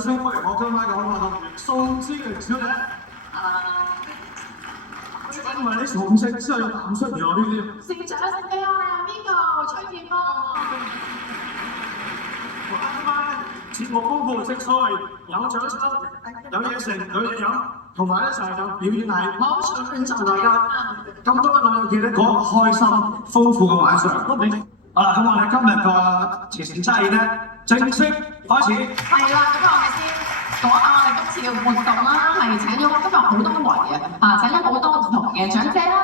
聲歡迎我今晚嘅好拍檔蘇之瑩小姐。因為你從政之後要淡出娛樂圈添。成長成嘅我係邊個？崔健芳。今晚節目豐富精彩，有獎抽，有嘢食，有嘢飲，同埋咧就係有表演係。冇錯，歡迎大家咁多位老友記得講個開心豐富嘅晚上。好啦，咁我哋今日個慈善差異咧正式開始。係啦，咁我哋先講下我哋今次嘅活動啦，係請咗今日好多圍請咗好多唔同嘅長者啦、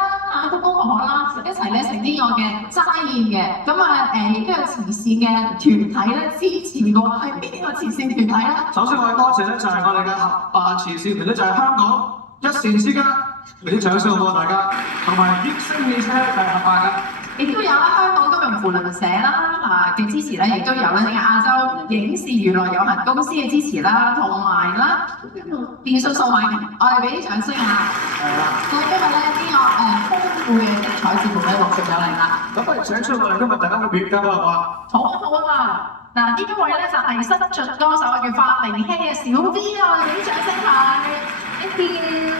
公公婆婆啦，一齊咧食呢個嘅齋宴嘅。咁亦都有慈善嘅團體咧支持過，係邊個慈善團體咧？首先我哋多謝咧就係我哋嘅合辦慈善團隊，就係香港一線之家，俾啲掌聲好唔好大家？同埋益星汽車就係合辦嘅。亦都有啦，香港金融扶輪社啦嘅支持咧，亦都有啦，亞洲影視娛樂有限公司嘅支持啦，同埋啦電訊數碼，我哋俾啲掌聲啊！係啦，咁今日咧呢個豐富嘅精彩節目咧陸續有嚟啦。咁不如請出我哋今日大家嘅表演嘉賓好唔好啊？好啊！嗱，呢一位咧就係新晉歌手叫發明希嘅小 B 啊，我哋俾啲掌聲佢。Thank you。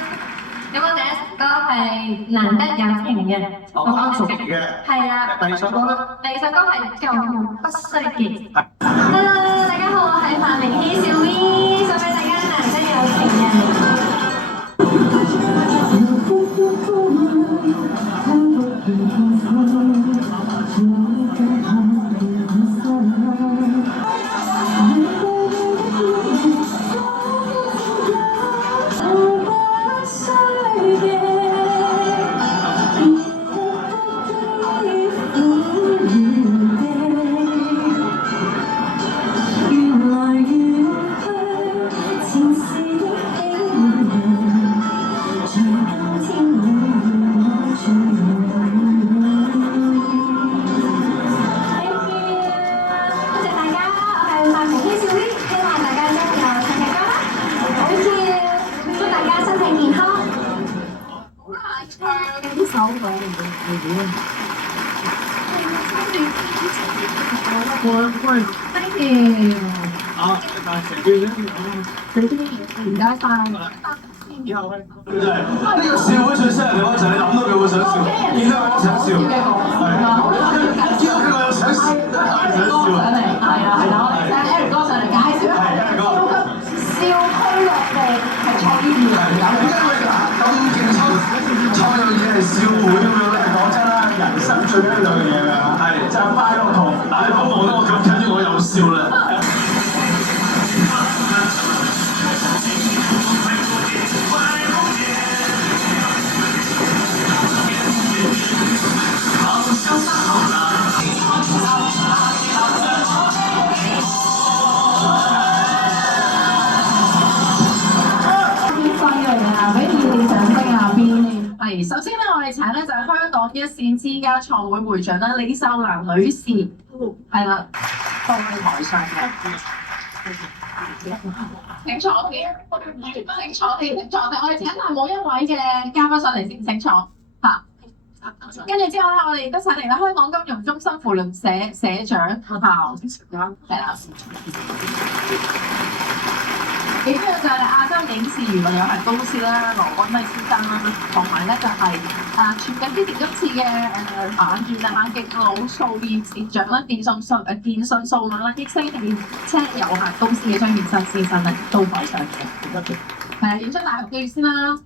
咁我第一首歌係難得有情嘅，我啱熟嘅。係啦。第二首歌咧？第二首歌係舊夢不須記。Hello， 大家好，我係發明希小 V， 送俾大家難得有情人。Thank you。好，成件咧，唔該晒。以後咧，真係呢個笑會最犀利嘅話就係你諗到佢會想笑，見到佢都想笑，係，見到佢我又想笑，想笑。上嚟，係啦，我哋請 Eric 哥上嚟介紹一下。Eric 哥。笑區落地係創意園有。點解會咁勁抽有嘢係笑會咁樣咧？講真啦，人生最緊要兩樣嘢㗎，係就係快樂同大家望得我咁緊要，我又笑啦。係，首先咧，我哋請咧就係香港一線之家創會會長啦，李秀蘭女士，係啦，到台上嘅。請坐啲，請坐啲，請坐啲。我哋請埋每一位嘅嘉賓上嚟先，請坐嚇。跟住之後咧，我哋亦都請嚟啦香港金融中心扶輪社社長校，係啦。亦都有就係亞洲影視娛樂有限公司啦，羅安麗先生啦，同埋咧就係全緊支持今次嘅眼鏡腦數現市長啦，電信數碼啦，益星汽車有限公司嘅張建生先生咧都喺上嘅。係啊，影張大合照先啦。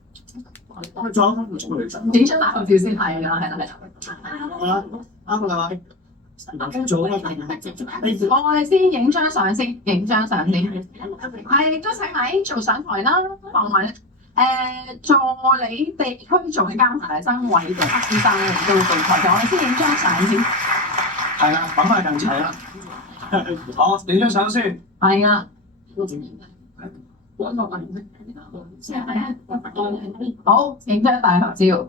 開咗，影張大合照先係啦，係啦。啱啦，係咪？我哋先影張相先，影張相先。係都請埋做上台啦，同埋助理地區總監係曾偉嘅先生嚟到做台嘅，我哋先影張相先。係啦，等埋近齊啦。好，影張相先。係啊。好，影張大合照。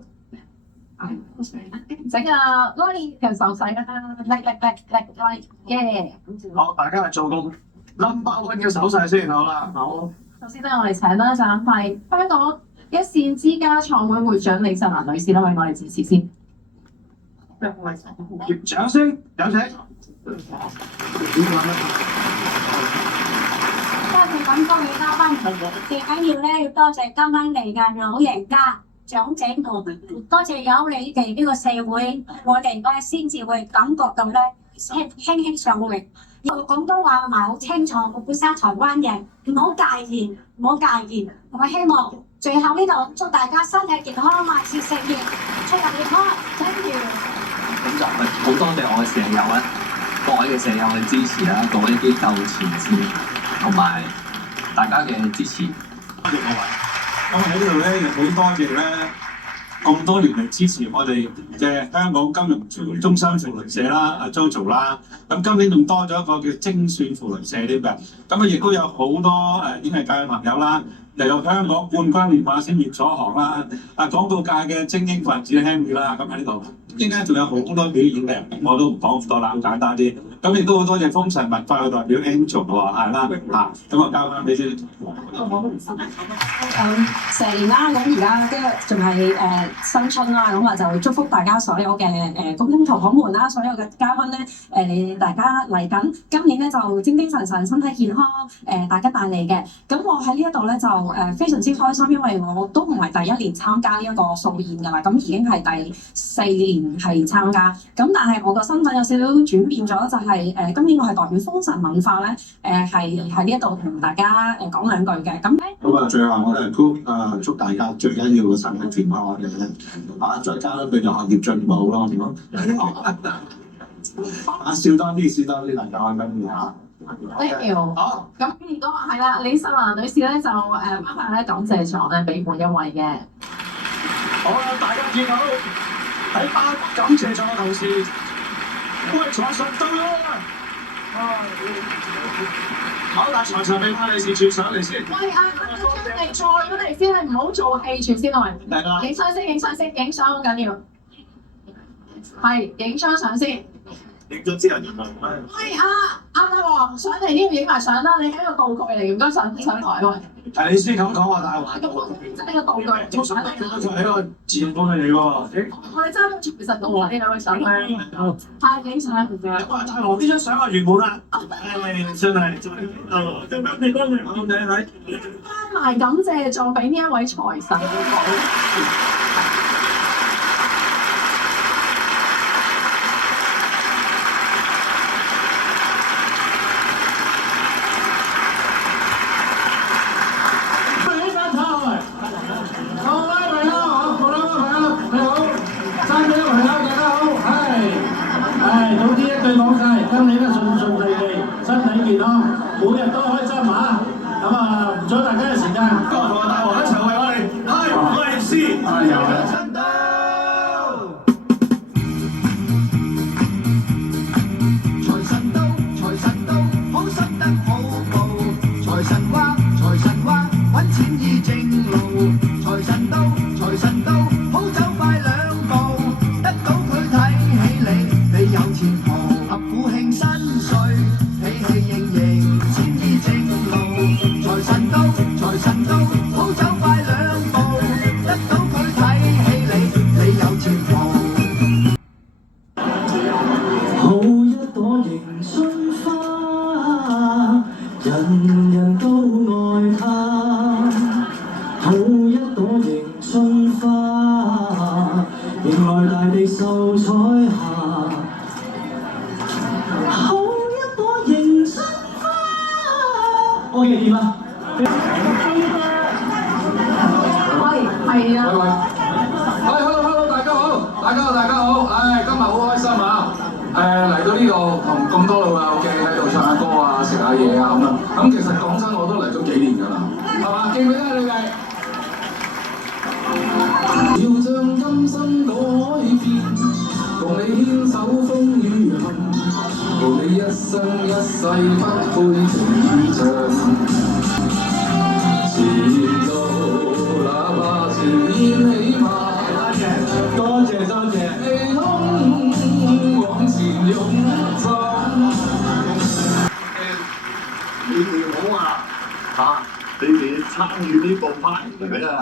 整啊 like 嘅手勢啦 ，like 耶！好，大家嚟做個 number one 嘅手勢先，好啦，好。首先咧，我哋請啦就係香港一線之家創會會長李秀蘭女士啦，為我哋致辭先。掌聲有請。多謝謝咁多位嘉賓，最緊要咧要多謝今晚嚟嘅老人家、長者們，多謝有你哋呢個社會，我哋咧先至會感覺到咧輕輕上嚟。廣東話唔係好清楚，我本身台灣人，唔好介意，唔好介意。我希望最後呢度祝大家身體健康，萬事勝意，出入健康，thank you。咁就好多謝我嘅舍友咧，各位嘅舍友嘅支持啦，各位機構前線同埋大家嘅支持。多謝各位。咁喺呢度咧，亦好多謝咧咁多年嚟支持我哋嘅香港金融中心扶輪社啦，阿 JoJo 啦。咁今年仲多咗一個叫精選扶輪社添嘅。咁啊，亦都有好多演藝界嘅朋友啦，又有香港冠軍練馬師葉楚航啦，廣告界嘅精英分子 Henry 啦，咁喺呢度。應該仲有好多表演嘅，我都唔講咁多啦，簡單啲。咁亦都好多謝風神文化嘅代表 Angel 喎，係啦，咁我交翻俾先。成年啦，咁而家即係仲係新春啦，咁啊就祝福大家所有嘅公公婆婆們啦，所有嘅嘉賓咧你大家嚟緊，今年咧就精精神神、身體健康大吉大利嘅。咁我喺呢一度咧就非常之開心，因為我都唔係第一年參加呢一個素宴㗎啦，咁已經係第4年係參加。咁但係我個身份有少少轉變咗，就係今年我係代表風神文化咧係喺呢一度同大家講兩句嘅。咁最後我哋都祝大家最緊要嘅身體健康嘅再加佢就學業進步咯，笑多啲，笑多啲，大家開心啲。Thank you。好，咁如果係啦，李秀蘭女士咧就麻煩咧感謝狀咧俾每一位嘅。好啦，大家見到喺頒感謝狀嘅同時，喂，財神到啦！好，但財神俾翻利是，轉上嚟先。喂，張力坐咗嚟先，係唔好做戲住先啊！影相先，影相先，影相好緊要。係，影張相先。影咗之後點啊？喂，阿王上嚟呢度影埋相啦！你係一個道具嚟，唔該上台喂。係你先咁講話大話。真係個道具。通常佢係一個自動嚟喎。我哋爭住其實動畫呢兩位相咧，係影相。哇！大王呢張相係完滿啦。真係真係。你講你好靚仔。頒埋感謝狀俾呢一位財神。總之一句講晒，今年咧順順利利，身體健康，每日都開心嚇。咁唔阻大家嘅時間。今日同阿大王一齊為我哋開利是。有啊。神到！財神到，財神到，好心得好報。財神話，財神話，揾錢依正路。財神到，財神到，好走快兩步，得到佢睇起你有前途。合府慶新歲，喜氣盈盈，錢依正路。財神到，財神到，好走快兩步，得到佢睇起你有前途。好一朵迎春花，人人都愛它。好一朵迎春花，迎來大地秀彩霞。好一朵迎春花，OK 點啊？喂，係啊。hello， 大家好，大家好，今日好開心啊！嚟到呢度同咁多老友記喺度唱下歌啊，食下嘢啊咁樣。咁其實講真，我都嚟咗幾年㗎啦，係嘛？記唔記得你哋？要將今生改變，同你牽手風雨行，同你一生一世不悔情與長。前路哪怕前面起碼。多謝多謝。氣空往前勇進。你哋好啊！你哋參與呢個派嚟啊！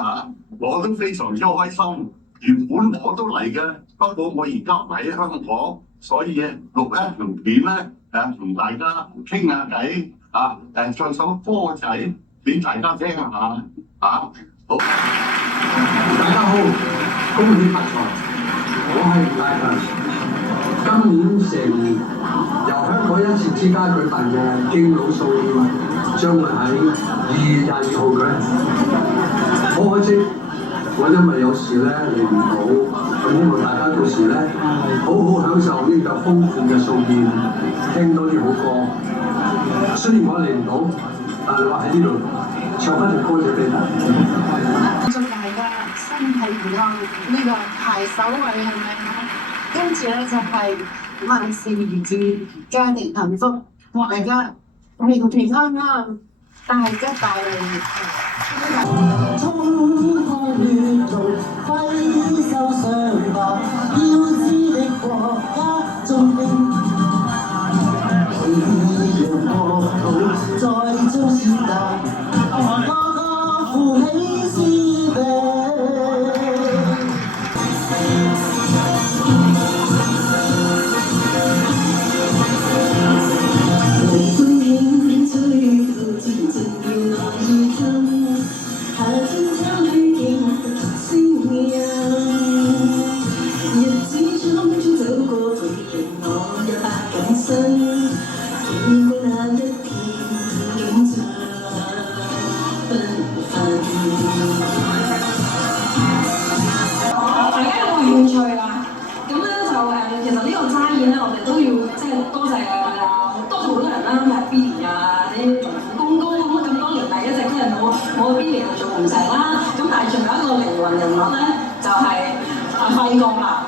我都非常之開心。原本我都嚟嘅，不過我而家唔喺香港，所以錄一條片咧，同大家傾下偈，啊，誒唱首歌仔俾大家聽下啊，好。大家好，恭喜發財！我係吳大強。今年蛇年由香港一切之家舉辦嘅敬老掃宴，將會喺2月22號舉行。好可惜，我因為有事咧嚟唔到，咁希望大家到時咧好好享受呢個豐富嘅掃宴，聽到啲好歌。雖然我嚟唔到，但係我喺呢度唱翻條歌仔俾大家。祝大家身體健康，呢個排首位係咪啊？跟住咧就係萬事如意，家庭幸福，大家平平安安，大吉大利。衝開血途，揮手上吧，要知的國家中兵，培養國土，再將時代，個個扶起士兵。大家有冇興趣啊？咁咧就其實呢個齋宴咧，我哋都要即係多謝多謝好多人啦，咩 Billy 啊，啲龍虎公公咁多年嚟一直都係冇 Billy 去做紅石啦。咁但係仲有一個靈魂人物咧，就係阿輝哥啦。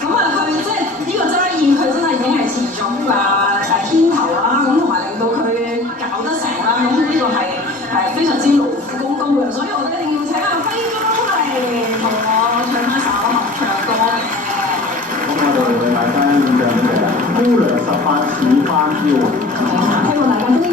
咁佢即係呢個齋宴，佢真係已經係持續牽頭啦，咁同埋令到佢搞得成啦。咁呢個係非常之勞苦功高嘅，所以我哋一定要請阿輝哥出嚟同我唱一首合唱歌嘅。咁我哋為大家演唱嘅《姑娘18似花嬌》，希望大家中意。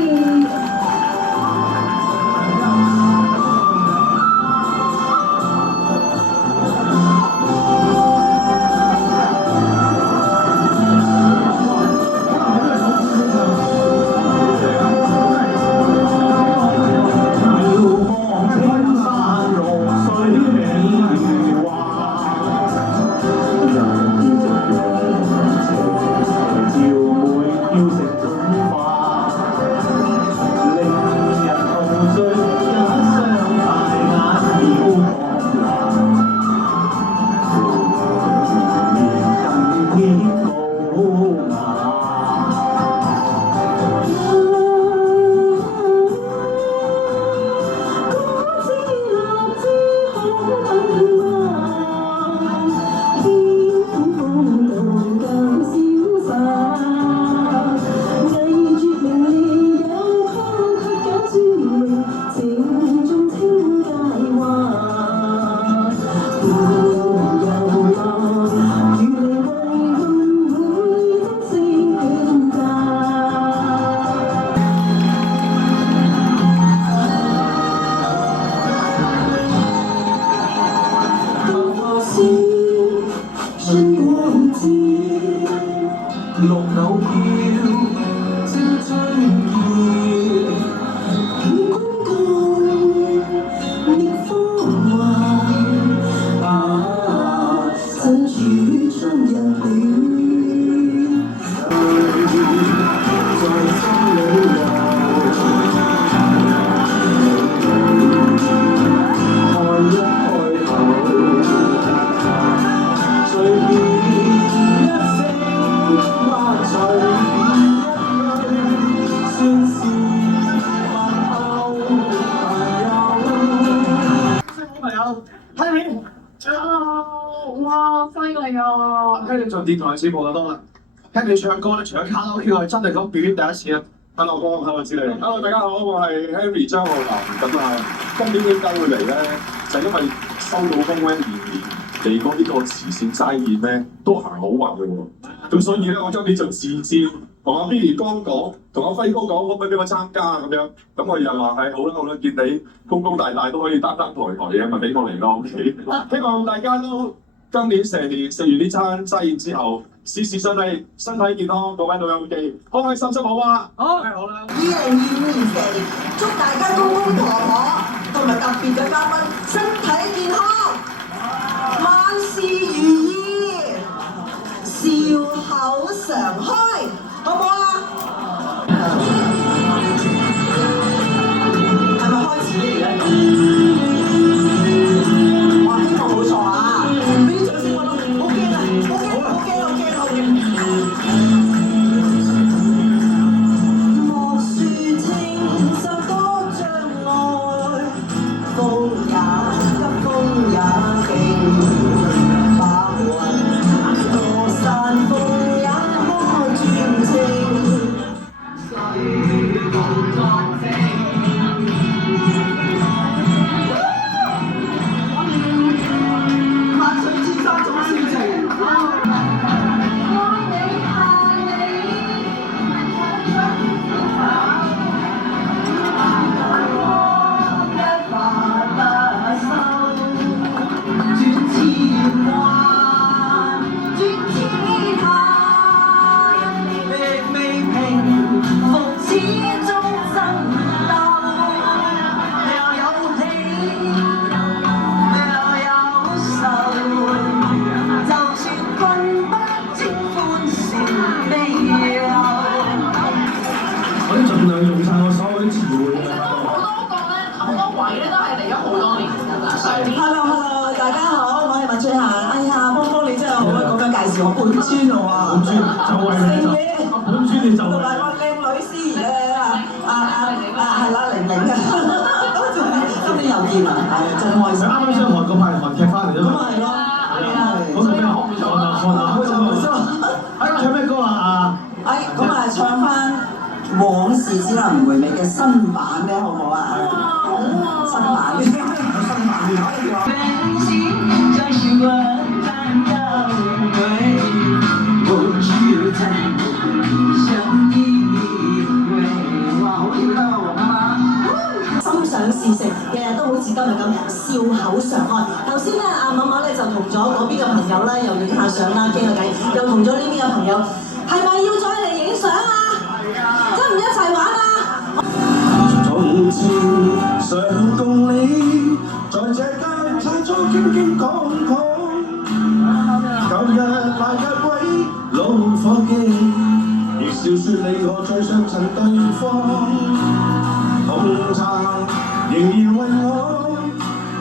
聽你做電台節目就多啦，聽你唱歌咧，除咗卡拉 OK，我係真係咁表演第一次啊！Hello 哥，Hello 知你。Hello 大家好，我係 Henry 張浩南。咁今年點解會嚟咧？就係因為收到風咧，年年嚟過呢個慈善齋宴咧，都行好運嘅喎。咁所以咧，我今年就自薦同阿 Billy 哥講，同阿輝哥講，可唔可以俾我參加咁樣？咁我又話係好啦好啦，見你高高大大都可以擔抬嘅，咪俾我嚟咯 ，OK。希望大家都〜今年4月呢餐齋宴之後，事事順利，身體健康，各位老友記，開開心心好啊！好，好啦。 2025年蛇年，祝大家公公婆婆同埋特別嘅嘉賓身體健康，萬事如意，笑口常開，好唔好啊？係咪開始嚟咧？我希望冇錯啊！俾啲掌聲我咯，好驚啊！好驚！莫說情就多障礙，風也急，風也勁，白雲過山峰也可轉情。萬水千山總是情。Hello， 大家好，我係麥翠嫻。哎呀，芳芳你真係好啊，咁樣介紹我本尊咯喎。本尊就係你，本尊你就同埋我靚女司儀咧，係啦，玲玲啊，今年又見啦，係真開心。啱啱先韓國拍韓劇翻嚟啫嘛。咁係咯，係啊。嗰度咩啊？看唱咩歌啊？咁啊，唱翻《往事只能回味》嘅新版咧，好唔好啊？好啊，新版嘅。心想事成，日日都好似今日咁笑口常開。頭先咧，阿某某咧就同咗嗰邊嘅朋友咧又影下相啦，傾下偈，又同咗呢邊嘅朋友，係咪要再嚟影相啊？係啊！一唔一齊玩啊？從前上共你，在這間餐桌傾傾講講，舊日那一位老夥計，亦笑説你我最相襯對方。紅茶仍然為我，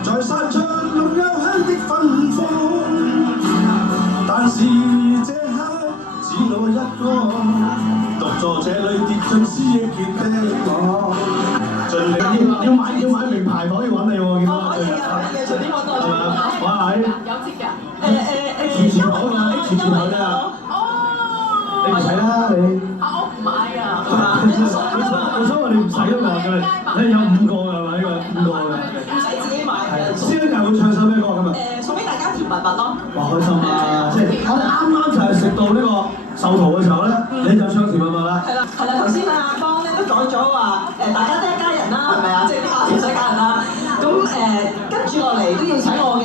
在散出濃幽香的芬芳。但是這刻只我一個，獨坐這裏跌進思憶結的我。盡力要買名牌可以揾你喎，見到可以隨便揾到。係咪啊？哇！有折㗎。儲錢台嘛，儲錢台㗎。哦。你唔使啦，你。我唔買啊。係嘛？我想話你唔使啊嘛，你有5個㗎係咪？呢個5個嘅。唔使自己買嘅。師兄又會唱首咩歌咁啊？送俾大家甜蜜蜜咯。哇！開心啊！即係我哋啱啱就係食到呢個壽桃嘅時候咧，你就唱甜蜜蜜啦。係啦，頭先阿邦咧都講咗話大家都一家人啦，係咪啊？即係啲亞團一家人啦。咁跟住落嚟都要請我嘅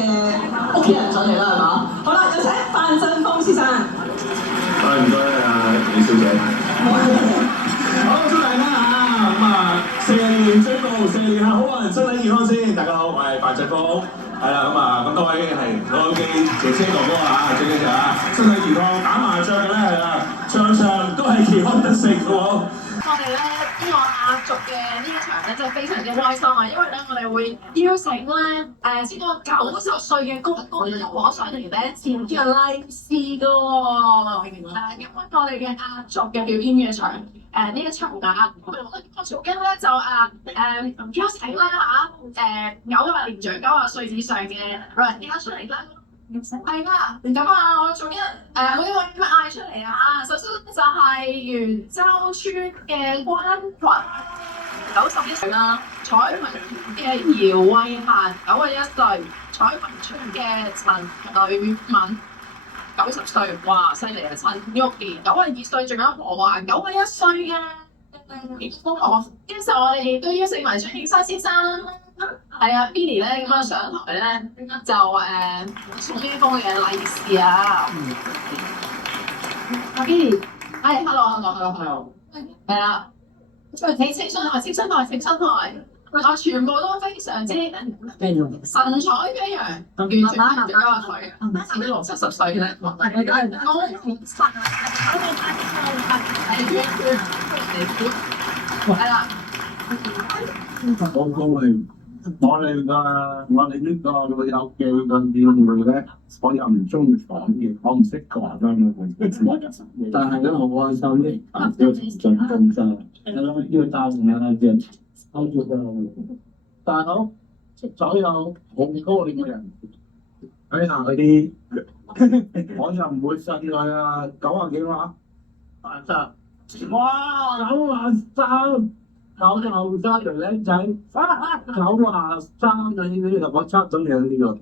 屋企人上嚟啦，係嘛？好啦，有請范振鋒先生。唔該李小姐。好，祝大家嚇咁啊，蛇年進步，蛇年好運，身體健康先。大家好，我係范振鋒。係啦，咁各位係老友記姐姐哥哥啊，最緊要啊，身體健康，打麻將嘅咧係啦，場都係健康得勝嘅喎。我哋咧呢個壓軸嘅呢一場咧，真係非常之開心啊！因為咧，我哋會邀請咧超過90歲嘅公公婆婆上嚟咧，前啲嘅 live C 嘅喎。咁我哋嘅壓軸嘅表演嘅場，呢一場啊，我做緊咧就邀請啦90年長90歲以上嘅老人家上嚟啦。係啦，咁啊，我做緊我因為點樣嗌出嚟啊？首先就係元洲村嘅關群91歲啦，彩雲村嘅姚慧嫻91歲，彩雲村嘅陳女敏90歲，哇，犀利啊！陳玉蓮92歲，仲有何華91歲嘅公婆。跟住我哋都邀請埋張慶山先生。係啊 ，Billy 咧咁樣上台咧就送呢封嘅利是啊！阿 B，係 hello，係啦，你青春台，我全部都非常之神采飛揚，完全唔對我佢，自己60-70歲咧，我係啦。我哋呢個老友記嘅宴會咧，我又唔中意講嘢，我唔識講但係咧好開心嘅，要盡公真，要帶同人哋嘅，我要大佬所有好高年嘅人睇下嗰啲，我就唔會信佢啊，90幾話，80，哇93。搞到後生條僆仔，93你同我測咗樣呢個，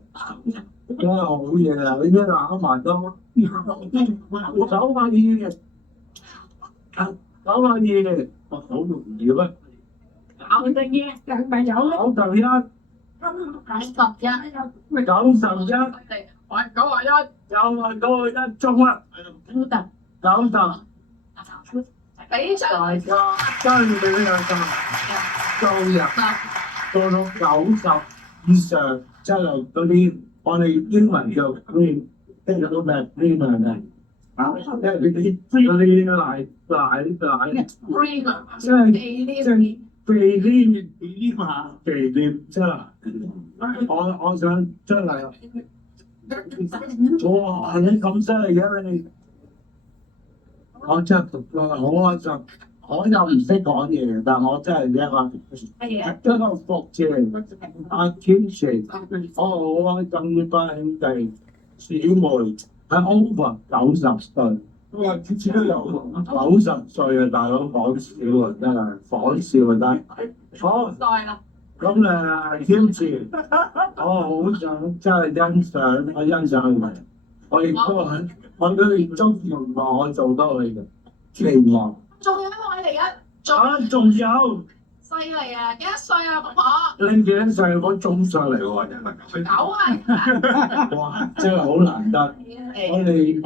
哇好嘢啊！你咩攬埋都92，哇好容易嘅咩？91，91中啦，90。非常大家跟住呢兩個收入到到90以上，即係嗰啲我哋英文叫 green， 聽到咩 green 啊？即係嗰啲奶，即係肥啲嘛，肥啲即係我想出嚟，哇！你咁犀利嘅你。我真係讀過，好開心。我又唔識講嘢，但我真係一個福字阿天成，我好開心呢班兄弟姊妹喺 over 90歲，哇！次次都有90歲啊，大佬講笑啊，真係講笑啊，好咁天成，我好想真係欣賞佢，我亦都係。我哋中意望我做多你嘅期望。仲有一位嚟嘅，仲有犀利啊！幾多歲啊，婆婆？你幾多歲？我中上嚟喎90哇！真係好難得。我哋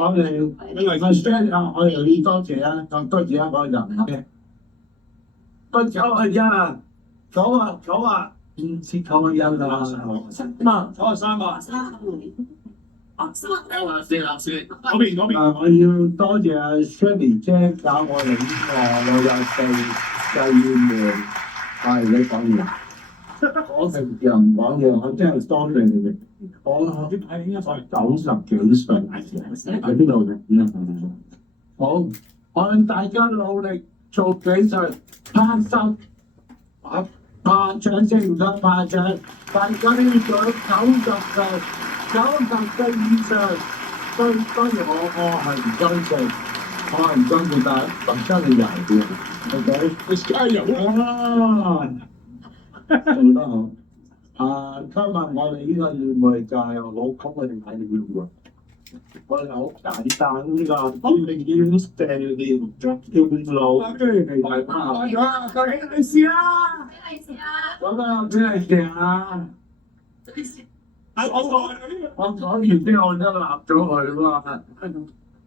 因為個 friend 啊，我哋要多謝啊，多謝一個人嘅。不91啊，9唔似91啊，93我要多謝阿 Shirley 姐搞我哋呢個老友記嘅宴會，你講嘢，我平時唔講嘢，我真係多謝你哋。我應該90幾歲，喺邊度嘅？好，我哋大家努力做幾歲，拍手，拍掌聲唔得拍掌，大家都要做90歲。90歲以上，當然我係唔相信，但係真係有嘅，OK，加油啦！做得好。今日我哋呢個宴會就係好曲我哋睇嘅宴會，我哋好簡單呢個20年叫老，跟住嚟大媽，究竟你試啦？嗰個俾你食啊！我講完之後，我都立咗佢嘛。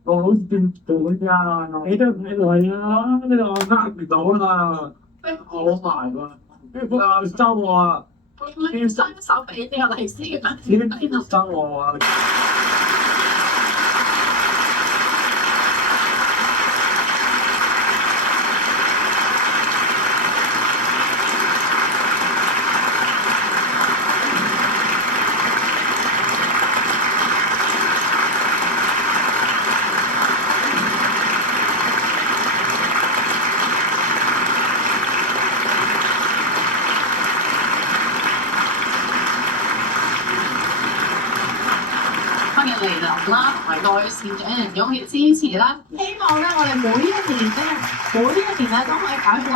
我好掂到㗎，你都唔嚟啊！呢個呃唔到啦，好埋喎。收我啊！要雙手俾呢個利是嘅，收我啊！嚟臨啦，同埋各位善長人勇嘅支持啦，希望咧我哋每一年咧每一年咧都可以搞一個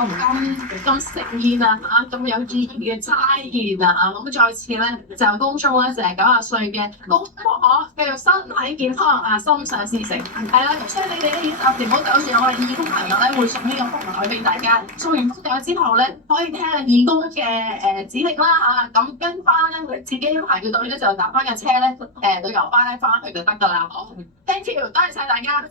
咁盛宴啊嚇，咁有意義嘅齋宴啊嚇，咁再次咧就恭祝咧就係90歲嘅公婆繼續身體健康啊，心想事成。係啦，咁所以你哋咧要暫時唔好走住，我哋義工朋友咧會送呢個福袋俾大家。送完福袋之後咧，可以聽下義工嘅指令啦嚇，咁跟翻咧自己排嘅隊咧就搭翻架車咧旅遊巴咧翻去就得㗎啦。好 ，thank you，多謝晒大家。